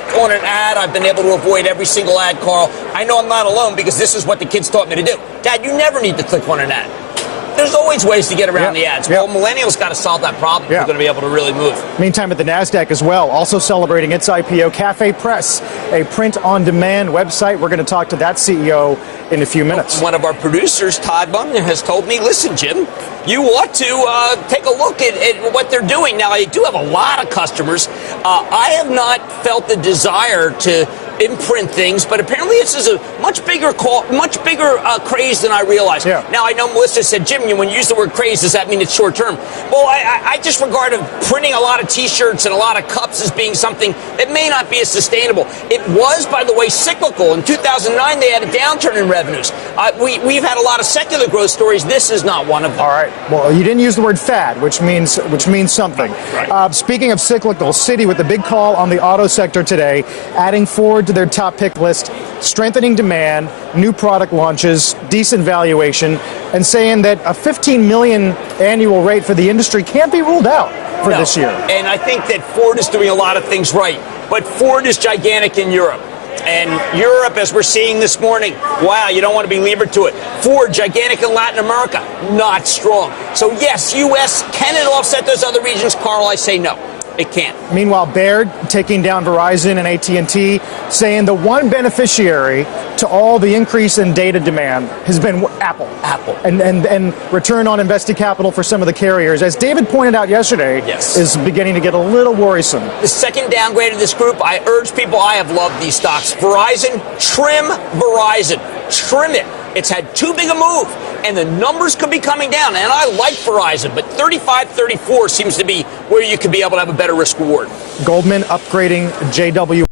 click on an ad. I've been able to avoid every single ad, Carl. I know I'm not alone because this is what the kids taught me to do. Dad, you never need to click on an ad. There's always ways to get around the ads. Well, millennials got to solve that problem if we're going to be able to really move. Meantime, at the NASDAQ as well, also celebrating its IPO, Cafe Press, a print-on-demand website. We're going to talk to that CEO in a few minutes. One of our producers, Todd Bunyan, has told me, listen, Jim, you ought to take a look at what they're doing. Now, I do have a lot of customers. I have not felt the desire to imprint things, but apparently this is a much bigger craze than I realized. Now, I know Melissa said, Jim, when you use the word craze, does that mean it's short term? Well, I just regard printing a lot of T-shirts and a lot of cups as being something that may not be as sustainable. It was, by the way, cyclical. In 2009, they had a downturn in revenues. We've had a lot of secular growth stories. This is not one of them. All right. Well, you didn't use the word fad, which means something. Right. Speaking of cyclical, Citi with a big call on the auto sector today, adding Ford to their top pick list, strengthening demand, new product launches, decent valuation, and saying that a 15 million annual rate for the industry can't be ruled out for this year. And I think that Ford is doing a lot of things right, but Ford is gigantic in Europe. And Europe, as we're seeing this morning, wow, you don't want to be levered to it. Ford, gigantic in Latin America, not strong. So yes, U.S., can it offset those other regions? Carl, I say no. It can't. Meanwhile, Baird taking down Verizon and AT&T, saying the one beneficiary to all the increase in data demand has been Apple. And return on invested capital for some of the carriers, as David pointed out yesterday, is beginning to get a little worrisome. The second downgrade of this group, I urge people, I have loved these stocks. Verizon, trim Verizon. Trim it. It's had too big a move, and the numbers could be coming down. And I like Verizon, but 35, 34 seems to be where you could be able to have a better risk reward. Goldman upgrading JW.